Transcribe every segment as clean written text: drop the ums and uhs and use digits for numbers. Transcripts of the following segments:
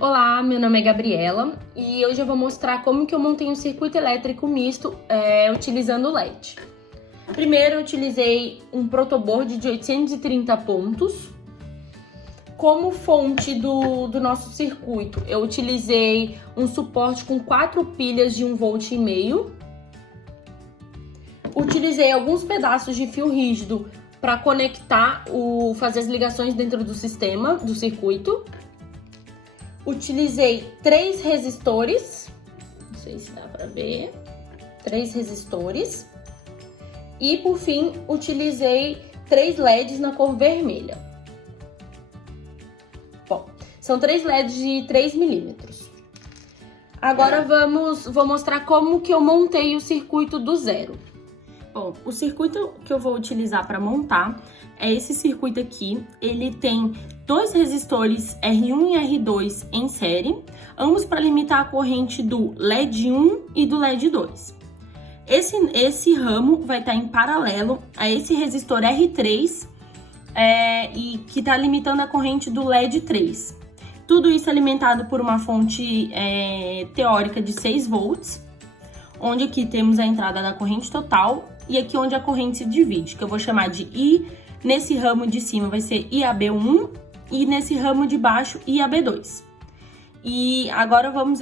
Olá, meu nome é Gabriela e hoje eu vou mostrar como que eu montei um circuito elétrico misto utilizando LED. Primeiro eu utilizei um protoboard de 830 pontos. Como fonte do nosso circuito, eu utilizei um suporte com 4 pilhas de 1,5 V. Utilizei alguns pedaços de fio rígido para conectar, fazer as ligações dentro do sistema, do circuito. Utilizei 3 resistores, não sei se dá para ver, 3 resistores. E por fim, utilizei 3 LEDs na cor vermelha. Bom, são 3 LEDs de 3 milímetros. Agora vou mostrar como que eu montei o circuito do zero. Bom, o circuito que eu vou utilizar para montar é esse circuito aqui. Ele tem 2 resistores R1 e R2 em série, ambos para limitar a corrente do LED 1 e do LED 2. Esse ramo vai estar em paralelo a esse resistor R3 e que está limitando a corrente do LED 3. Tudo isso alimentado por uma fonte teórica de 6 volts, onde aqui temos a entrada da corrente total e aqui onde a corrente se divide, que eu vou chamar de I. Nesse ramo de cima vai ser IAB1 e nesse ramo de baixo IAB2. E agora vamos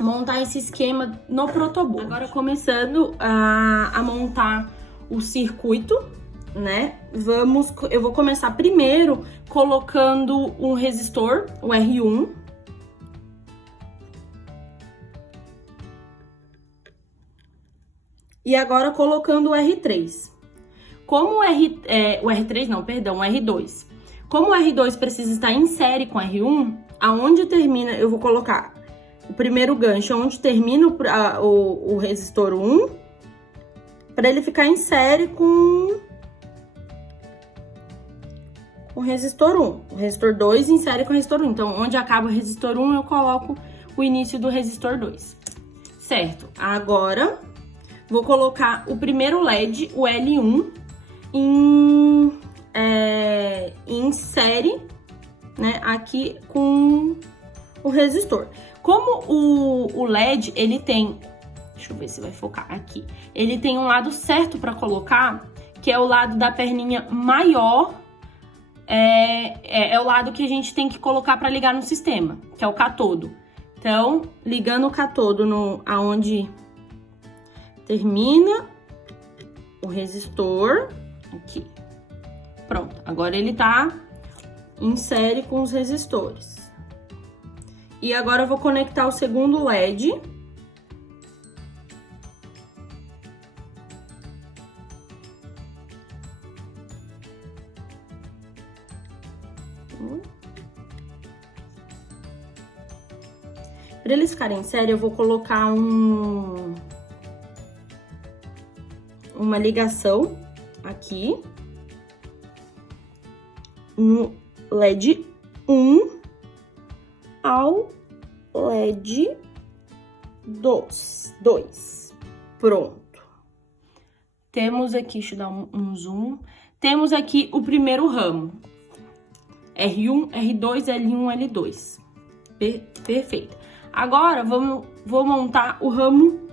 montar esse esquema no protoboard. Agora começando a montar o circuito, né? Eu vou começar primeiro colocando um resistor, o R1. E agora colocando o R3. Como o R3 não, perdão, o R2. Como o R2 precisa estar em série com o R1, aonde termina, eu vou colocar o primeiro gancho, onde termina o resistor 1, para ele ficar em série com o resistor 1. O resistor 2 em série com o resistor 1. Então, onde acaba o resistor 1, eu coloco o início do resistor 2. Certo, agora vou colocar o primeiro LED, o L1, em série, né, aqui com o resistor. Como o LED, ele tem, deixa eu ver se vai focar aqui, ele tem um lado certo para colocar, que é o lado da perninha maior, é o lado que a gente tem que colocar para ligar no sistema, que é o catodo. Então, ligando o catodo aonde termina o resistor, aqui. Pronto, agora ele tá em série com os resistores. E agora eu vou conectar o segundo LED. Para eles ficarem em série, eu vou colocar uma ligação aqui no LED 1 ao LED 2. Pronto. Temos aqui, deixa eu dar um zoom. Temos aqui o primeiro ramo. R1, R2, L1, L2. Perfeito. Agora, vou montar o ramo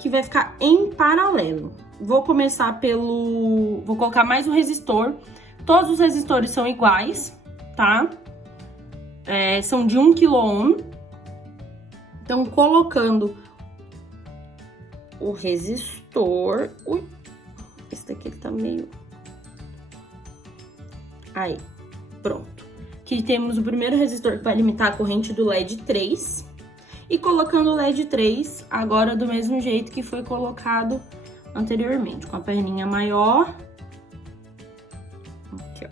que vai ficar em paralelo. Vou começar vou colocar mais um resistor. Todos os resistores são iguais, tá? São de 1 kΩ. Então, colocando o resistor... Ui, esse daqui ele tá meio... Aí, pronto. Aqui temos o primeiro resistor que vai limitar a corrente do LED 3. E colocando o LED 3, agora do mesmo jeito que foi colocado anteriormente, com a perninha maior. Aqui, ó.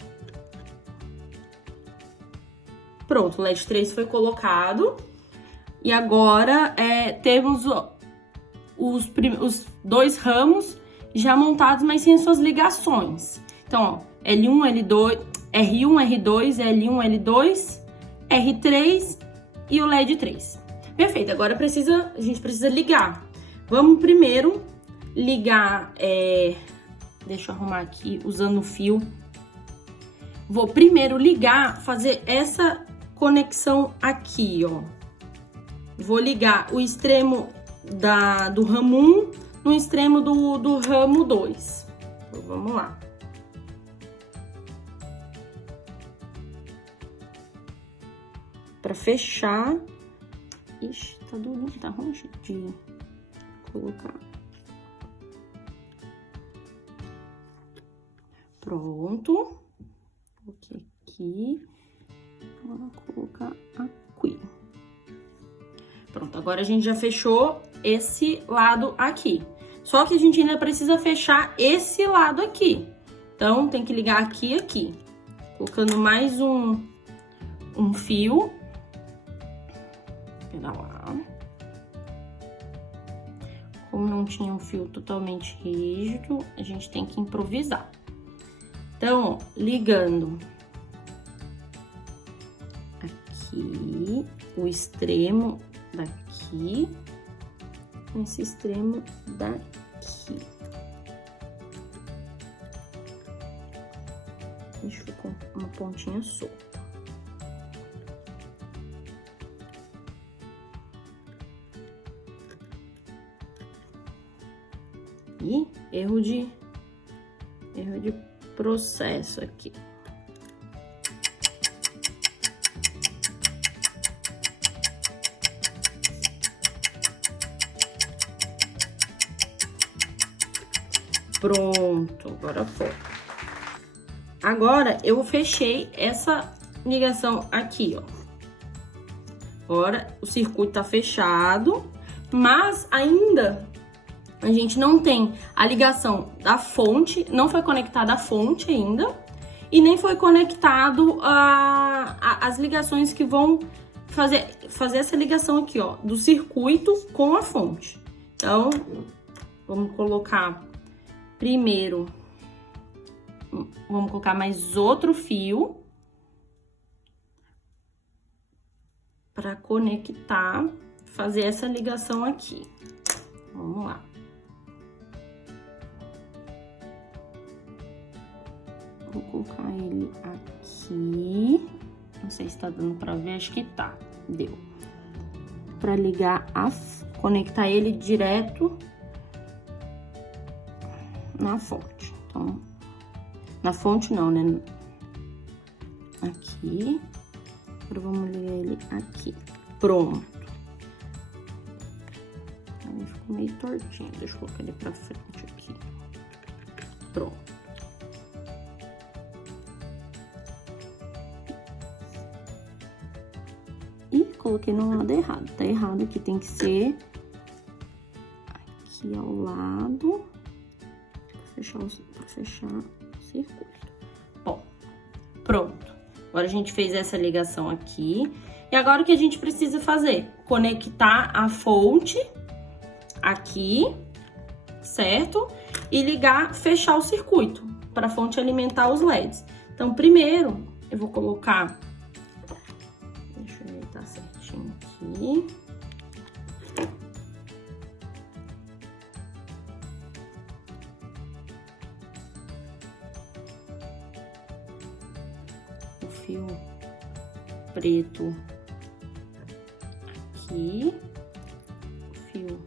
Pronto, o LED 3 foi colocado. E agora temos os 2 ramos já montados, mas sem suas ligações. Então, ó, L1, L2, R1, R2, L1, L2, R3 e o LED 3. Perfeito, agora a gente precisa ligar. Vamos primeiro ligar, deixa eu arrumar aqui usando o fio. Vou primeiro ligar, fazer essa conexão aqui, ó. Vou ligar o extremo do ramo 1 no extremo do ramo 2. Então, vamos lá. Para fechar... Ixi, tá durinho, tá ruim de colocar. Pronto. Coloquei aqui. Agora vou colocar aqui. Pronto, agora a gente já fechou esse lado aqui. Só que a gente ainda precisa fechar esse lado aqui. Então, tem que ligar aqui e aqui. Colocando mais um fio. Pedalar. Como não tinha um fio totalmente rígido, a gente tem que improvisar. Então, ó, ligando aqui, o extremo daqui, esse extremo daqui. Deixa eu com uma pontinha solta. E erro de processo aqui. Pronto, agora foi. Agora, eu fechei essa ligação aqui, ó. Agora, o circuito tá fechado, mas ainda a gente não tem a ligação da fonte, não foi conectada a fonte ainda, e nem foi conectado as ligações que vão fazer essa ligação aqui, ó, do circuito com a fonte. Então, vamos colocar primeiro, vamos colocar mais outro fio para conectar, fazer essa ligação aqui. Vamos lá. Vou colocar ele aqui. Não sei se tá dando pra ver, acho que tá. Deu. Pra ligar, conectar ele direto na fonte. Então, na fonte não, né? Aqui. Agora vamos ligar ele aqui. Pronto. Ele ficou meio tortinho. Deixa eu colocar ele pra frente aqui. Pronto. E coloquei no lado errado. Tá errado aqui, tem que ser aqui ao lado pra fechar o circuito. Bom, pronto. Agora a gente fez essa ligação aqui. E agora o que a gente precisa fazer? Conectar a fonte aqui, certo? E ligar, fechar o circuito para a fonte alimentar os LEDs. Então, primeiro, eu vou colocar... Deixa eu ver, tá certinho aqui. O fio preto aqui. O fio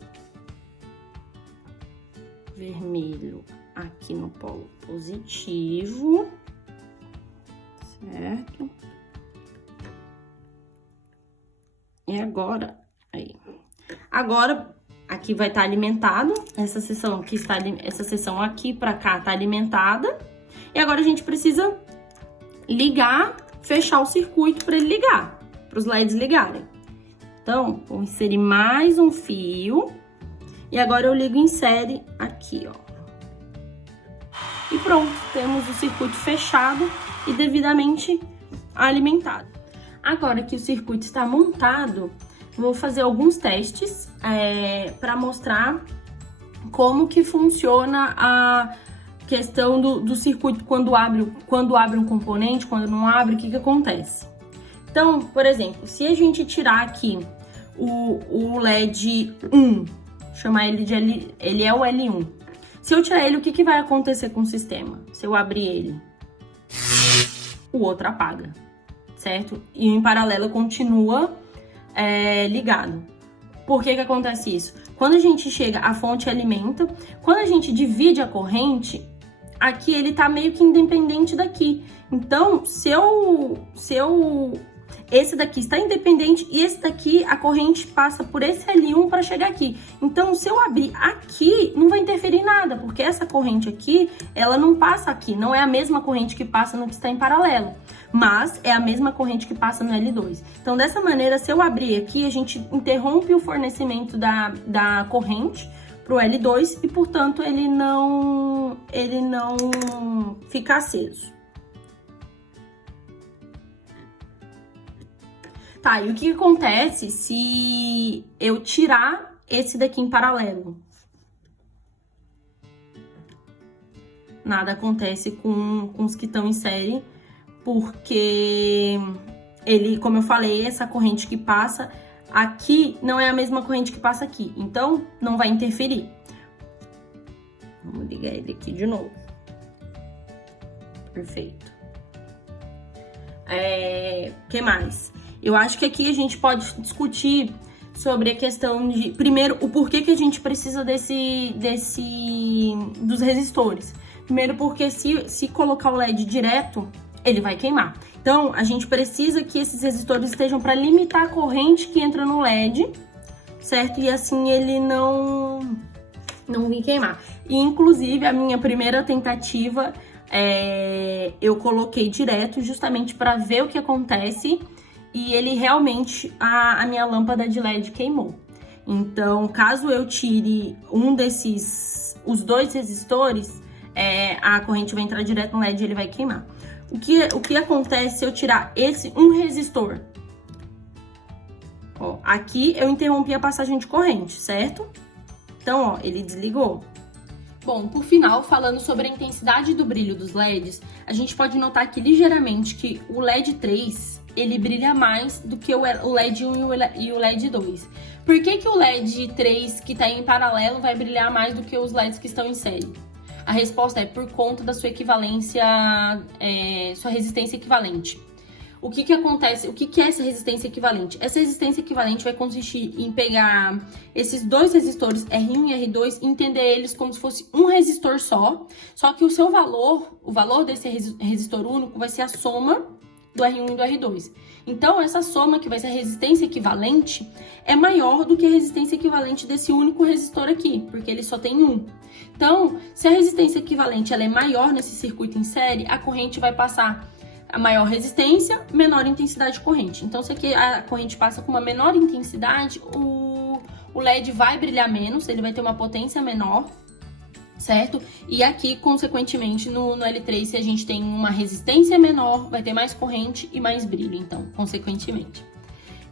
vermelho aqui no polo positivo, certo? E agora, aí. Agora, aqui vai estar alimentado, essa seção aqui pra cá tá alimentada. E agora a gente precisa ligar, fechar o circuito para ele ligar, para os LEDs ligarem. Então, vou inserir mais um fio. E agora eu ligo e insere aqui, ó. E pronto, temos o circuito fechado e devidamente alimentado. Agora que o circuito está montado, vou fazer alguns testes para mostrar como que funciona a questão do circuito quando abre um componente, quando não abre, o que acontece. Então, por exemplo, se a gente tirar aqui o LED 1, chamar ele de ele é o L1. Se eu tirar ele, o que vai acontecer com o sistema? Se eu abrir ele, o outro apaga, certo? E em paralelo continua ligado. Por que acontece isso? Quando a gente chega, a fonte alimenta, quando a gente divide a corrente, aqui ele tá meio que independente daqui. Então, esse daqui está independente e esse daqui, a corrente passa por esse L1 para chegar aqui. Então, se eu abrir aqui, não vai interferir em nada, porque essa corrente aqui, ela não passa aqui. Não é a mesma corrente que passa no que está em paralelo, mas é a mesma corrente que passa no L2. Então, dessa maneira, se eu abrir aqui, a gente interrompe o fornecimento da corrente para o L2 e, portanto, ele não fica aceso. Tá, e o que acontece se eu tirar esse daqui em paralelo? Nada acontece com os que estão em série, porque ele, como eu falei, essa corrente que passa aqui não é a mesma corrente que passa aqui, então não vai interferir. Vamos ligar ele aqui de novo. Perfeito. Que mais? Eu acho que aqui a gente pode discutir sobre a questão de, primeiro, o porquê que a gente precisa dos resistores. Primeiro, porque se colocar o LED direto, ele vai queimar. Então, a gente precisa que esses resistores estejam para limitar a corrente que entra no LED, certo? E assim ele não vir queimar. E, inclusive, a minha primeira tentativa, eu coloquei direto justamente para ver o que acontece. E ele realmente, a minha lâmpada de LED queimou. Então, caso eu tire os dois resistores, a corrente vai entrar direto no LED e ele vai queimar. O que acontece se eu tirar um resistor? Ó, aqui eu interrompi a passagem de corrente, certo? Então, ó, ele desligou. Bom, por final, falando sobre a intensidade do brilho dos LEDs, a gente pode notar aqui ligeiramente que o LED 3... ele brilha mais do que o LED 1 e o LED 2. Por que o LED 3, que está em paralelo, vai brilhar mais do que os LEDs que estão em série? A resposta é por conta da sua equivalência, sua resistência equivalente. O que acontece? O que é essa resistência equivalente? Essa resistência equivalente vai consistir em pegar esses dois resistores R1 e R2 e entender eles como se fosse um resistor só que o valor desse resistor único vai ser a soma do R1 e do R2. Então, essa soma, que vai ser a resistência equivalente, é maior do que a resistência equivalente desse único resistor aqui, porque ele só tem um. Então, se a resistência equivalente ela é maior nesse circuito em série, a corrente vai passar a maior resistência, menor intensidade de corrente. Então, se aqui a corrente passa com uma menor intensidade, o LED vai brilhar menos, ele vai ter uma potência menor, certo? E aqui, consequentemente, no L3, se a gente tem uma resistência menor, vai ter mais corrente e mais brilho, então, consequentemente.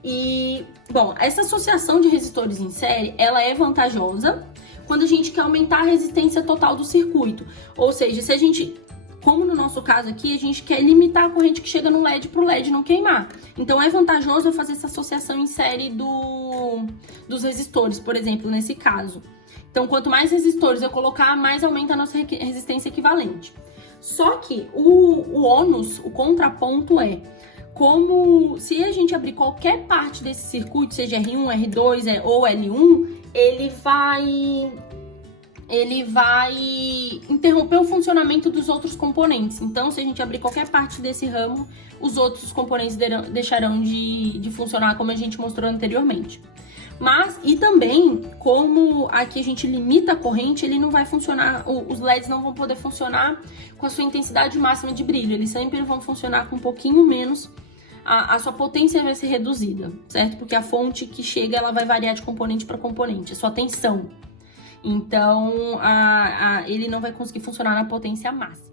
E, bom, essa associação de resistores em série, ela é vantajosa quando a gente quer aumentar a resistência total do circuito. Ou seja, se a gente, como no nosso caso aqui, a gente quer limitar a corrente que chega no LED para o LED não queimar. Então, é vantajoso eu fazer essa associação em série dos resistores, por exemplo, nesse caso. Então, quanto mais resistores eu colocar, mais aumenta a nossa resistência equivalente. Só que o ônus, o contraponto como se a gente abrir qualquer parte desse circuito, seja R1, R2 ou L1, ele vai interromper o funcionamento dos outros componentes. Então, se a gente abrir qualquer parte desse ramo, os outros componentes deixarão de funcionar como a gente mostrou anteriormente. E também, como aqui a gente limita a corrente, ele não vai funcionar, os LEDs não vão poder funcionar com a sua intensidade máxima de brilho, eles sempre vão funcionar com um pouquinho menos, a sua potência vai ser reduzida, certo? Porque a fonte que chega, ela vai variar de componente para componente, a sua tensão. Então, ele não vai conseguir funcionar na potência máxima.